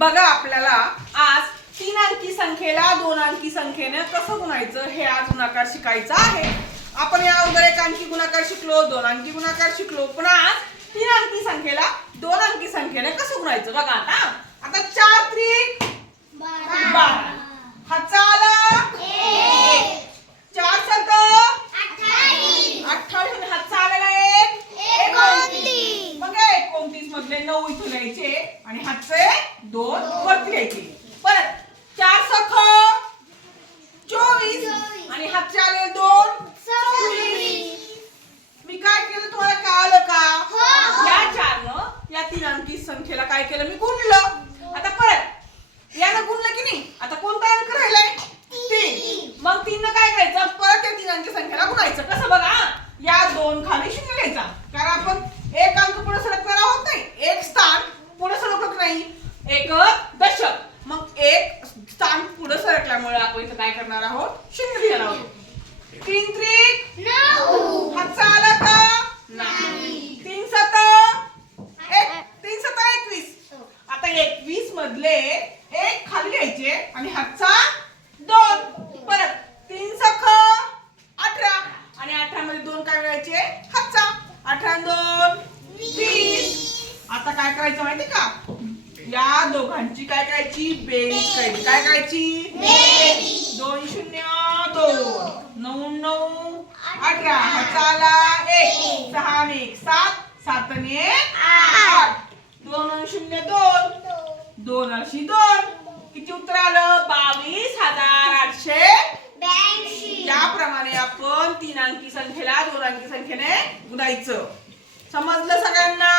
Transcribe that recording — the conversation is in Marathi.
बघा आपल्याला आज 3 अंकी संख्येला 2 अंकी संख्येने कसं गुणायचं हे आज गुणाकार शिकायचं आहे। आपण या अगोदर 1 अंकी गुणाकार शिकलो, 2 अंकी गुणाकार शिकलो, पण आज 3 अंकी संख्येला 2 अंकी संख्येने कसं गुणायचं बघा। आता 4 त्रिक 12, हातचा आला 1, 4 7 28, हातचा आलेला 1 29, मग 29 मधले 9 इथून यायचे आणि हातचे 2 वरती यायचे। परत 4 सख 24 आणि हातचे आले 2 26। मी काय केलं तुम्हाला कळलं का? या 4 न या 3 अंकी संख्येला काय केलं, मी गुणलं। आता परत यानं गुणलं की नाही, आता कोणता अंक राहिलाय 3, मग 3 न काय करायचं, परत या 3 अंकी संख्येला गुणायचं। कसं बघा, या 2 खाली 0 घ्यायचा, कारण आपण 1 अंक पुढे सरकणार आहोत नाही, 1 स्थान पुढे सरकत नाही, 1 दशक, मग 1 स्थान पुढे सरकल्यामुळे आपण इथं काय करणार आहोत, 0 लिहिणार आहोत। 3 त्रिक 9, हातचा आला का नाही, 3 7 21, आता 21 मधले 1 खाली घ्यायचे आणि हातचा 2, परत 3 सख 18 आणि 18 मध्ये 2 काय मिळायचे, हातचा 18 2 20। आता काय करायचं माहिती का, या दोघांची काय करायची, बेरीज करायची। काय करायची, बेरीज। 2 0 2 9 9 18, हातचा आला 1, 6 आणि 1 7, 7 आणि 1 8, 2 0 2 2 अशी 2, किती उत्तर आलं, 22,882। याप्रमाणे आपण 3 अंकी संख्येला 2 अंकी संख्येने गुणायचं। समजलं सगळ्यांना?